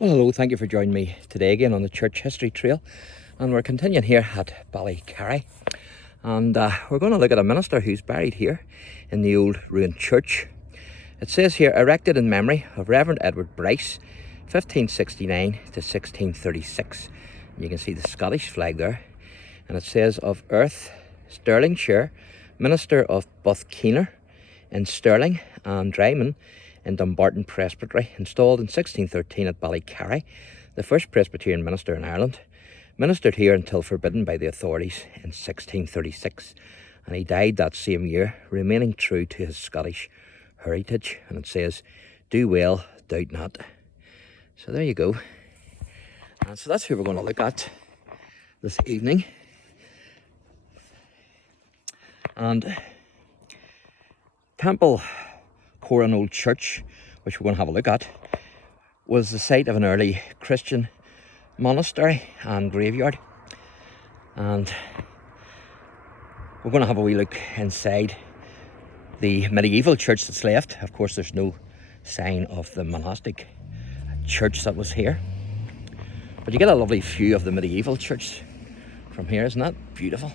Well, hello, thank you for joining me today again on the Church History Trail. And we're continuing here at Ballycarry. And we're going to look at a minister who's buried here in the old ruined church. It says here, erected in memory of Reverend Edward Bryce, 1569 to 1636. And you can see the Scottish flag there. And it says, of Earth, Stirlingshire, minister of Buthkeener in Stirling and Dryman in Dumbarton Presbytery, installed in 1613 at Ballycarry, the first Presbyterian minister in Ireland, ministered here until forbidden by the authorities in 1636, and he died that same year, remaining true to his Scottish heritage. And it says, do well, doubt not. So there you go. And so that's who we're going to look at this evening. And Temple Coran Old Church, which we're going to have a look at, was the site of an early Christian monastery and graveyard. And we're going to have a wee look inside the medieval church that's left. Of course, there's no sign of the monastic church that was here, but you get a lovely view of the medieval church from here. Isn't that beautiful?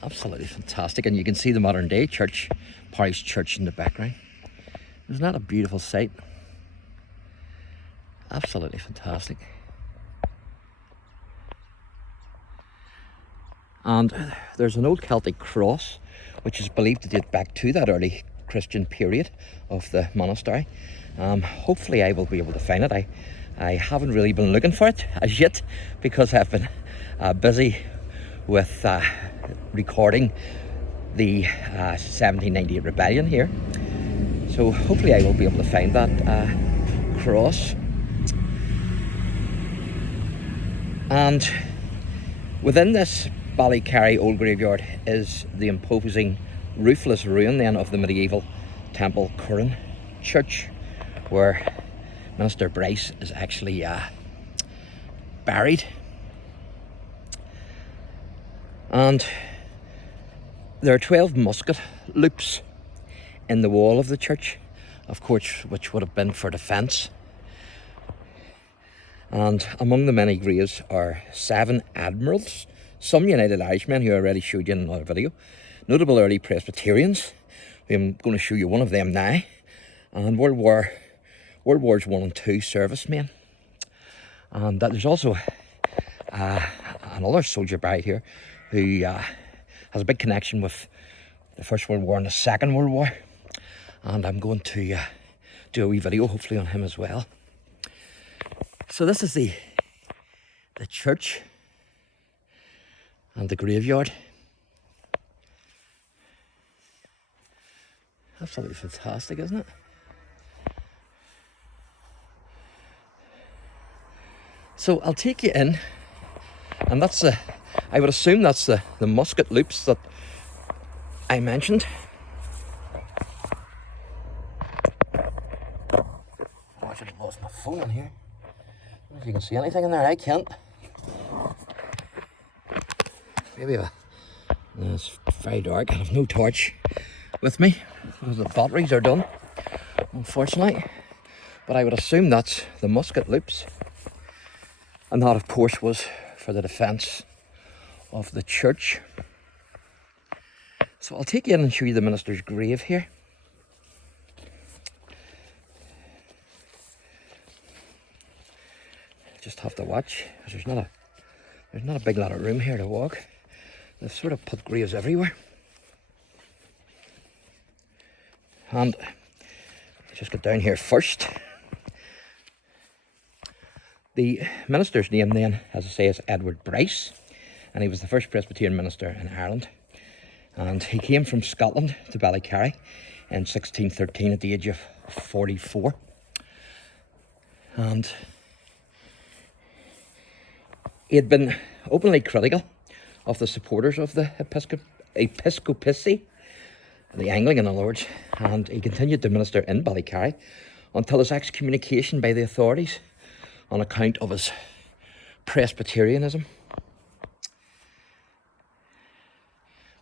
Absolutely fantastic. And you can see the modern day church, parish church, in the background. Isn't that a beautiful sight? Absolutely fantastic. And there's an old Celtic cross which is believed to date back to that early Christian period of the monastery. Hopefully I will be able to find it. I haven't really been looking for it as yet because I've been busy with recording the 1798 rebellion here. So hopefully I will be able to find that cross. And within this Ballycarry old graveyard is the imposing roofless ruin then of the medieval Temple Coran Church, where Minister Bryce is actually buried. And there are 12 musket loops in the wall of the church, of course, which would have been for defence. And among the many graves are 7 admirals, some United Irishmen who I already showed you in another video, notable early Presbyterians, who I'm going to show you one of them now, and World Wars I and II servicemen. And there's also another soldier buried here who has a big connection with the First World War and the Second World War. And I'm going to do a wee video hopefully on him as well. So this is the church and the graveyard. Absolutely fantastic, isn't it? So I'll take you in, and that's I would assume that's the musket loops that I mentioned. Oh, I should have lost my phone in here. I don't know if you can see anything in there. I can't. Maybe it's very dark. I have no torch with me because the batteries are done, unfortunately. But I would assume that's the musket loops, and that, of course, was for the defence of the church. So I'll take you in and show you the minister's grave here. Just have to watch, because there's not a big lot of room here to walk. They've sort of put graves everywhere. And let's just get down here first. The minister's name then, as I say, is Edward Bryce, and he was the first Presbyterian minister in Ireland. And he came from Scotland to Ballycarry in 1613 at the age of 44. And he had been openly critical of the supporters of the episcopacy, the Anglican in other words, and he continued to minister in Ballycarry until his excommunication by the authorities on account of his Presbyterianism.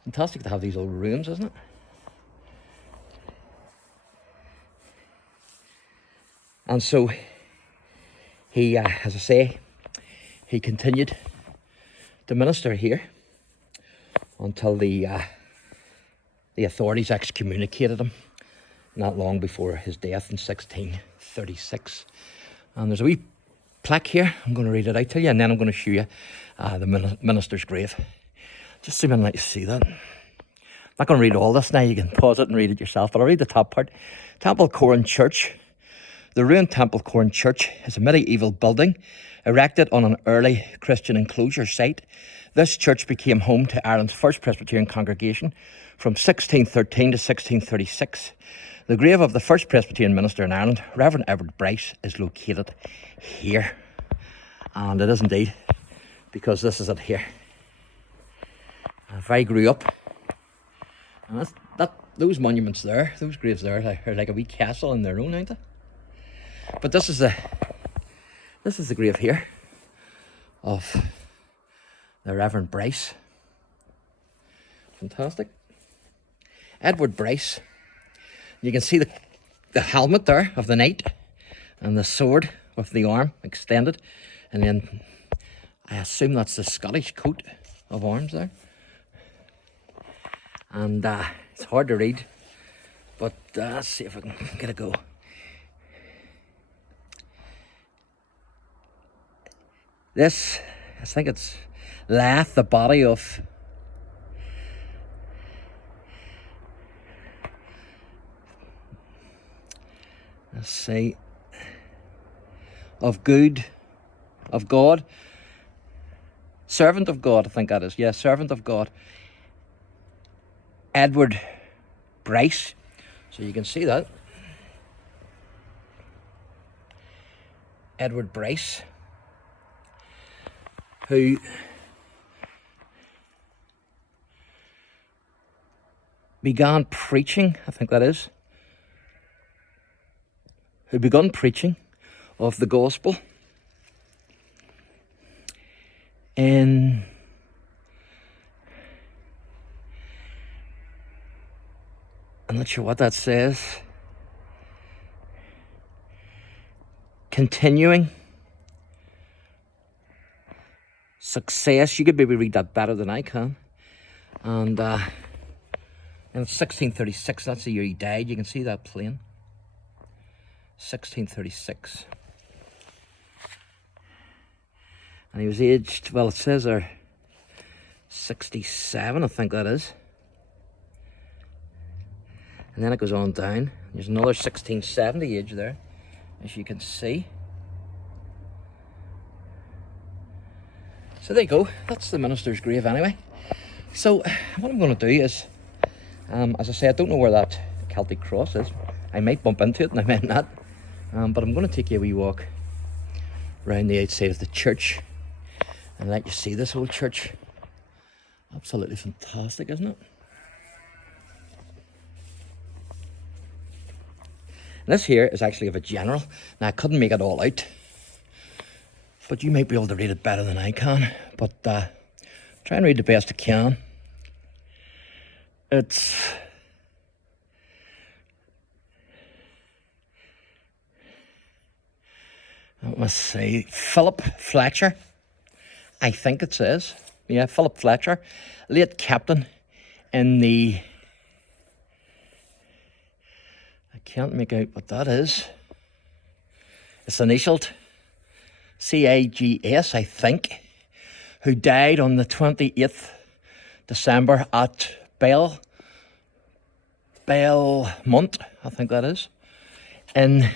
Fantastic to have these old ruins, isn't it? And so He, as I say, he continued to minister here until the authorities excommunicated him not long before his death in 1636. And there's a wee plaque here. I'm going to read it out to you, and then I'm going to show you the minister's grave. Just see if I can let you see that. I'm not going to read all this now. You can pause it and read it yourself, but I'll read the top part. Temple Corran Church. The ruined Temple Corran Church is a medieval building erected on an early Christian enclosure site. This church became home to Ireland's first Presbyterian congregation from 1613 to 1636. The grave of the first Presbyterian minister in Ireland, Reverend Edward Bryce, is located here. And it is indeed, because this is it here. If I grew up, and those monuments there, those graves there, are like a wee castle in their own, aren't they? But this is the grave here of the Reverend Bryce. Fantastic. Edward Bryce. You can see the helmet there of the knight and the sword with the arm extended. And then I assume that's the Scottish coat of arms there. And it's hard to read, but let's see if I can get a go. This, I think it's Lath, the body of let's see, of God, servant of God, I think that is, yeah, servant of God, Edward Bryce. So you can see that. Edward Bryce, who began preaching, I think that is, who began preaching of the gospel in I'm not sure what that says. Continuing success. You could maybe read that better than I can. And in 1636, that's the year he died. You can see that plane. 1636. And he was aged, well, it says there, 67, I think that is. And then it goes on down. There's another 1670 age there, as you can see. So there you go. That's the minister's grave anyway. So what I'm going to do is, as I say, I don't know where that Celtic cross is. I might bump into it and I might not. But I'm going to take you a wee walk around the outside of the church and let you see this old church. Absolutely fantastic, isn't it? And this here is actually of a general. Now I couldn't make it all out, but you might be able to read it better than I can. But try and read the best I can. It's let me see, Philip Fletcher, I think it says. Yeah, Philip Fletcher, late captain in the, I can't make out what that is. It's initialed CAGS, I think, who died on the 28th December at Belmont, I think that is, in,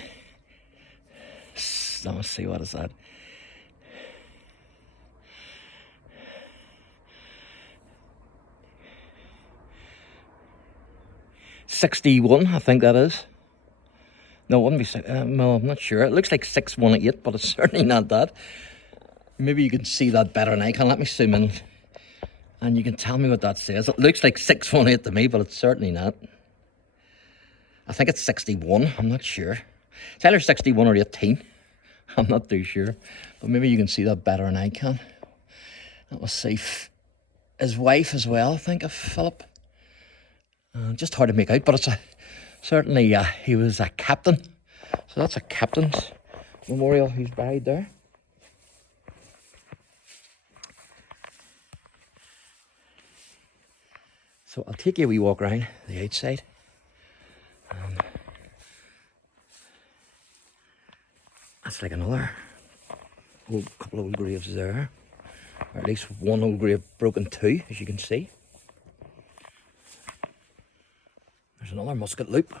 let's see, what is that? 61, I think that is. No, it wouldn't be, well, I'm not sure. It looks like 618, but it's certainly not that. Maybe you can see that better than I can. Let me zoom in and you can tell me what that says. It looks like 618 to me, but it's certainly not. I think it's 61, I'm not sure. It's either 61 or 18. I'm not too sure, but maybe you can see that better than I can. That was safe. His wife as well, I think, of Philip. Just hard to make out, but it's certainly he was a captain. So that's a captain's memorial who's buried there. So I'll take you a wee walk around the outside. That's like another couple of old graves there. Or at least one old grave broken too, as you can see. There's another musket loop.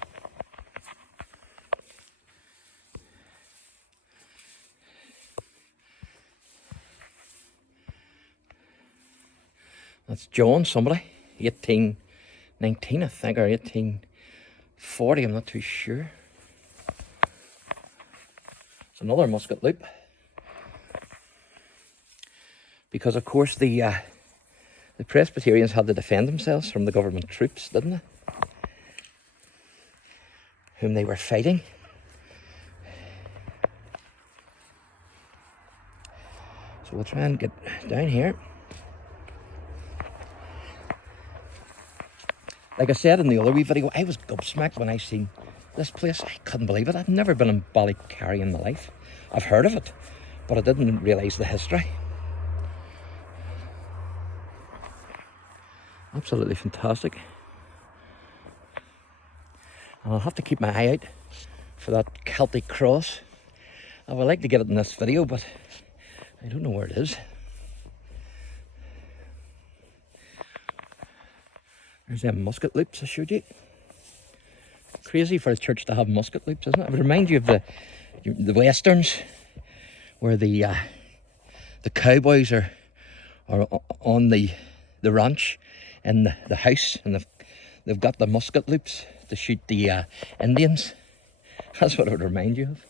That's John somebody, 1819 I think, or 1840, I'm not too sure. It's another musket loop. Because of course the Presbyterians had to defend themselves from the government troops, didn't they? Whom they were fighting. So we'll try and get down here. Like I said in the other wee video, I was gobsmacked when I seen this place. I couldn't believe it. I'd never been in Ballycarry in my life. I've heard of it, but I didn't realise the history. Absolutely fantastic. And I'll have to keep my eye out for that Celtic cross. I would like to get it in this video, but I don't know where it is. There's them musket loops I showed you. Crazy for a church to have musket loops, isn't it? It would remind you of the westerns, where the cowboys are on the ranch in the house, and they've got the musket loops to shoot the Indians. That's what it would remind you of.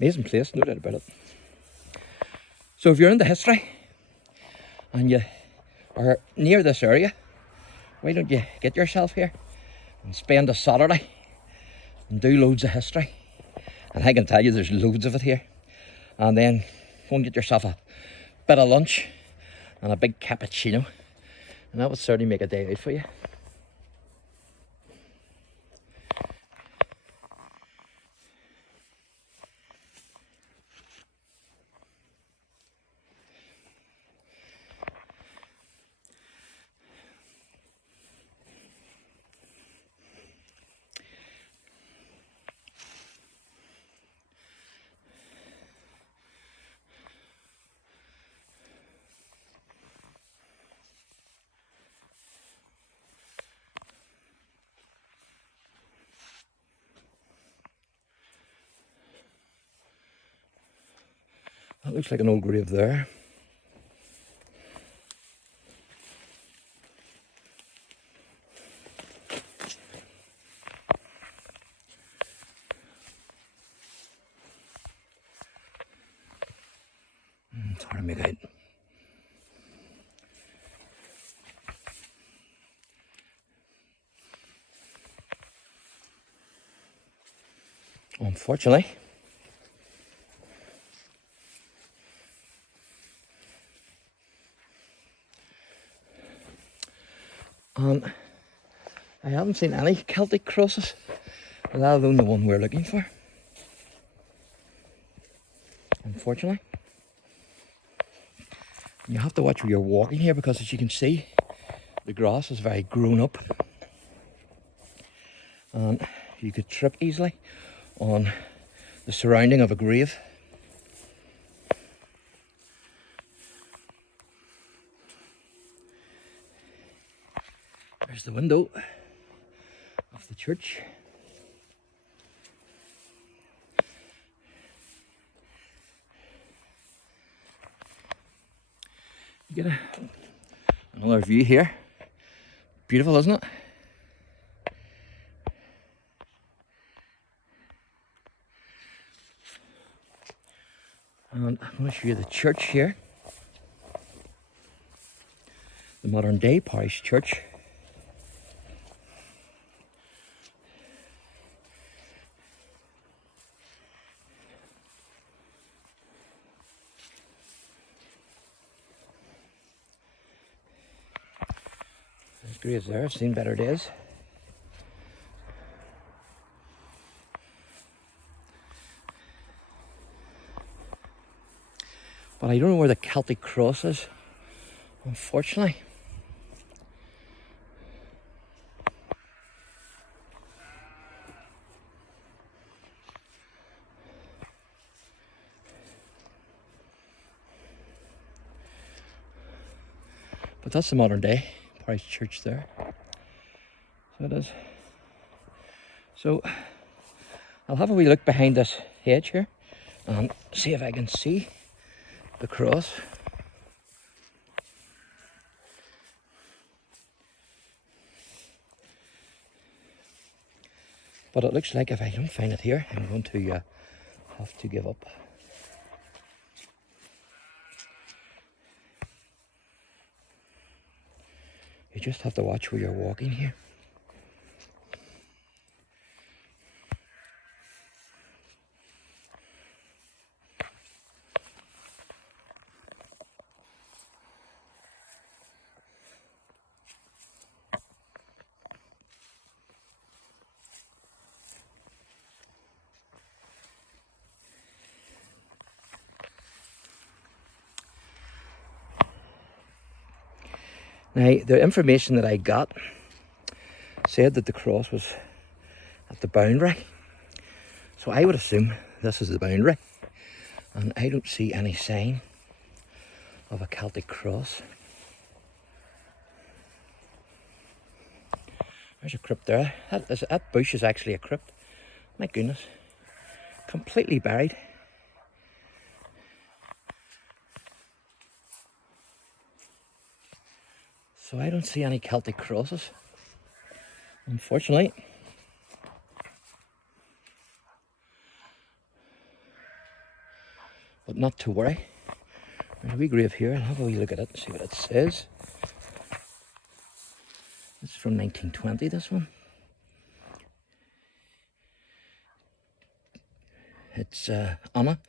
Amazing place, no doubt about it. So if you're into history and you are near this area, why don't you get yourself here and spend a Saturday and do loads of history? And I can tell you there's loads of it here. And then go and get yourself a bit of lunch and a big cappuccino, and that would certainly make a day out for you. That looks like an old grave there. It's hard to make out. Unfortunately, I haven't seen any Celtic crosses, let alone the one we're looking for. Unfortunately. You have to watch where you're walking here, because as you can see, the grass is very grown up. And you could trip easily on the surrounding of a grave. There's the window of the church. You get another view here. Beautiful, isn't it? And I'm going to show you the church here. The modern day parish church. graves there. I've seen better days. But I don't know where the Celtic cross is, unfortunately. But that's the modern day parish church there. So it is. So I'll have a wee look behind this hedge here and see if I can see the cross. But it looks like if I don't find it here, I'm going to have to give up. You just have to watch where you're walking here. Now, the information that I got said that the cross was at the boundary. So I would assume this is the boundary. And I don't see any sign of a Celtic cross. There's a crypt there. That bush is actually a crypt. My goodness. Completely buried. So I don't see any Celtic crosses, unfortunately. But not to worry. There's a wee grave here. I'll have a wee look at it and see what it says. It's from 1920, this one. It's Anna.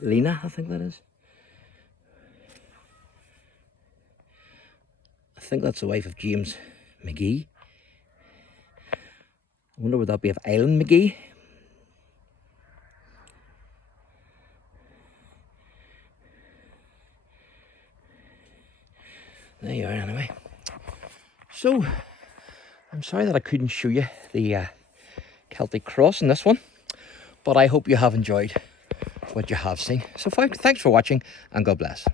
Lena, I think that is. I think that's the wife of James McGee. I wonder would that be of Island McGee? There you are anyway. So, I'm sorry that I couldn't show you the Celtic cross in this one, but I hope you have enjoyed what you have seen. So thanks for watching and God bless.